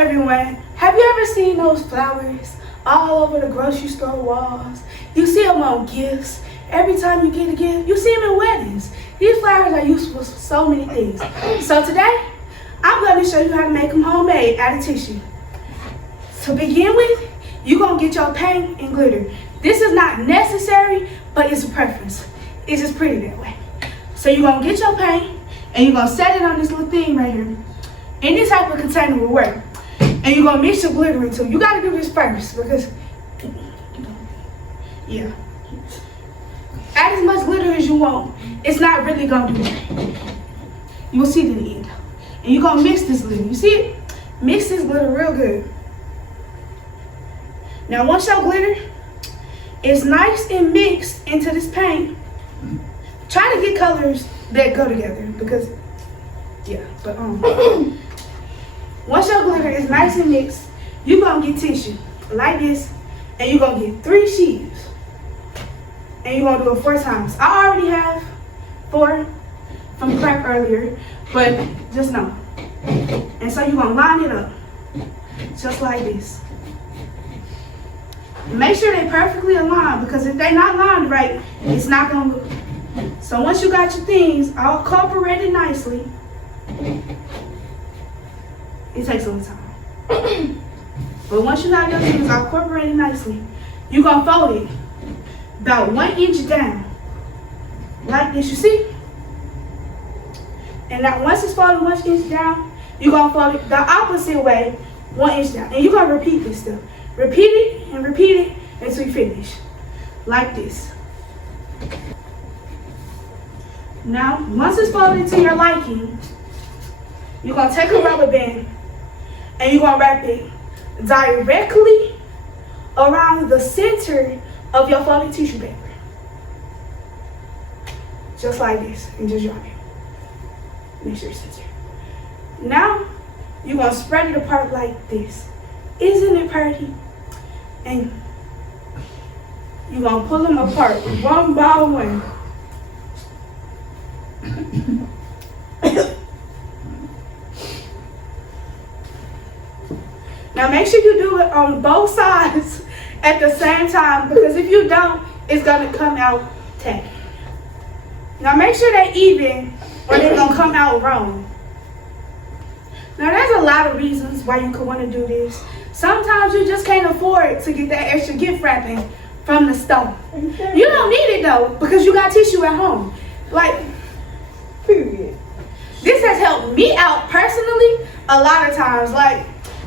everyone, have you ever seen those flowers all over the grocery store walls? You see them on gifts. Every time you get a gift, you see them in weddings. These flowers are useful for so many things. So today, I'm going to show you how to make them homemade out of tissue. To begin with, you're going to get your paint and glitter. This is not necessary, but it's a preference. It's just pretty that way. So you're going to get your paint, and you're going to set it on this little thing right here. Any type of container will work. And you're going to mix your glitter into it. You got to do this first because, yeah. Add as much glitter as you want. It's not really going to do that. You will see it in the end. And you're going to mix this glitter. You see it? Mix this glitter real good. Now once your glitter is nice and mixed into this paint, try to get colors that go together because, yeah, but once your glitter is nice and mixed, you're going to get tissue like this, and you're going to get 3 sheets. And you're going to do it 4 times. I already have 4 from prep earlier, but just know. And so you're going to line it up, just like this. Make sure they're perfectly aligned, because if they're not lined right, it's not going to look. So once you got your things all incorporated nicely, it takes a little time. But once you got your things all incorporated nicely, you're going to fold it about 1 inch down, like this, you see? And now once it's folded 1 inch down, you're going to fold it the opposite way, 1 inch down. And you're going to repeat this stuff. Repeat it until you finish, like this. Now, once it's folded to your liking, you're going to take a rubber band and you're going to wrap it directly around the center of your folded tissue paper. Just like this, and just drop it. Make sure it's center. Now, you're going to spread it apart like this. Isn't it pretty? And you're going to pull them apart one by one. Now make sure you do it on both sides at the same time, because if you don't, it's going to come out tacky. Now make sure they're even or they're going to come out wrong. Now there's a lot of reasons why you could want to do this. Sometimes you just can't afford to get that extra gift wrapping from the store. You don't need it though, because you got tissue at home. Like, period. This has helped me out personally a lot of times. Like,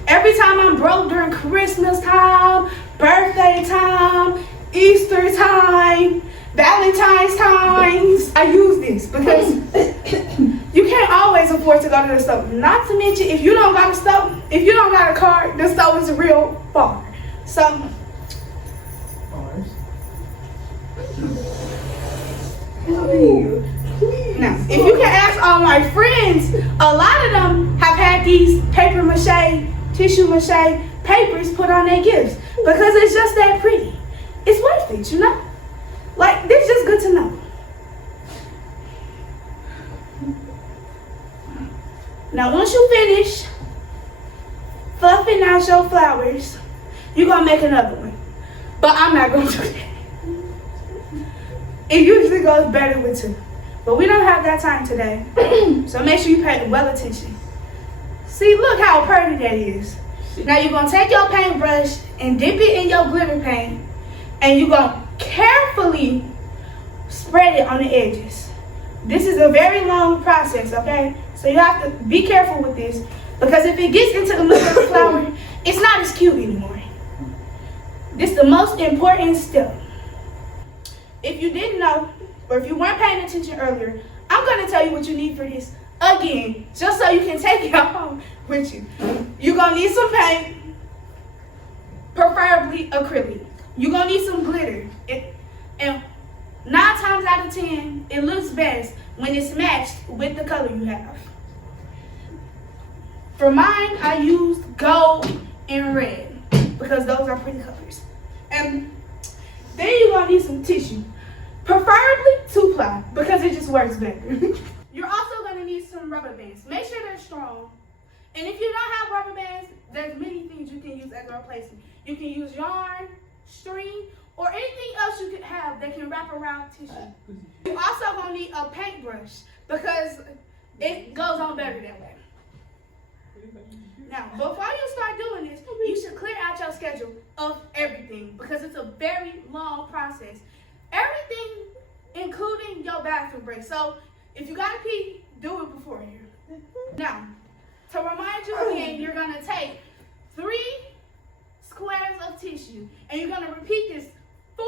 every time I'm broke during Christmas time, birthday time, Easter time, Valentine's times, I use this because you can't always afford to go to the store. Not to mention, if you don't got a stove, if you don't got a car, the stove is real far. So, now, if you can ask all my friends, a lot of them have had these paper mache, tissue mache papers put on their gifts because it's just that pretty. It's worth it, you know? Like, this is just good to know. Now, once you finish fluffing out your flowers, you're going to make another one. But I'm not going to do that. It usually goes better with 2. But we don't have that time today. So make sure you pay well attention. See, look how pretty that is. Now you're going to take your paintbrush and dip it in your glitter paint. And you're going to carefully spread it on the edges. This is a very long process, okay? So you have to be careful with this, because if it gets into the middle of the flower, it's not as cute anymore. This is the most important step. If you didn't know, or if you weren't paying attention earlier, I'm going to tell you what you need for this again, just so you can take it home with you. You're going to need some paint, preferably acrylic. You're going to need some glitter. And 9 times out of 10, it looks best when it's matched with the color you have. For mine, I used gold and red because those are pretty colors. And then you're going to need some tissue. Preferably 2-ply because it just works better. You're also going to need some rubber bands. Make sure they're strong. And if you don't have rubber bands, there's as a replacement. You can use yarn, string, or anything else you could have that can wrap around tissue. You also gonna need a paintbrush because it goes on better that way. Now, before you start doing this, you should clear out your schedule of everything because it's a very long process. Everything, including your bathroom break. So, if you gotta pee, do it before here. Now, to remind you again, you're gonna take 3 squares of tissue and you're gonna repeat this 4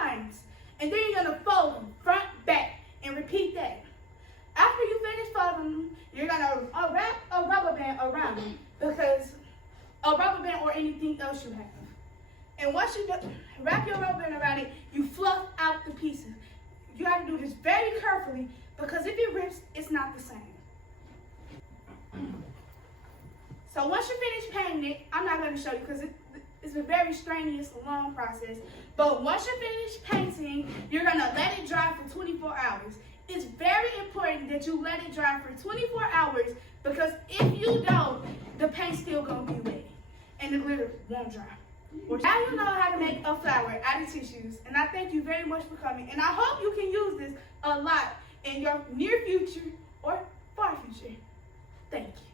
times, and then you're gonna fold them front, back, and repeat that. After you finish folding them, you're gonna wrap a rubber band around them because a rubber band or anything else you have. And once you wrap your rubber band around it, you fluff out the pieces. You have to do this very carefully because if it rips, it's not the same. So once you finish painting it, I'm not going to show you because it's a very strenuous, long process. But once you finish painting, you're going to let it dry for 24 hours. It's very important that you let it dry for 24 hours because if you don't, the paint's still going to be wet and the glitter won't dry. Now you know how to make a flower out of tissues, and I thank you very much for coming. And I hope you can use this a lot in your near future or far future. Thank you.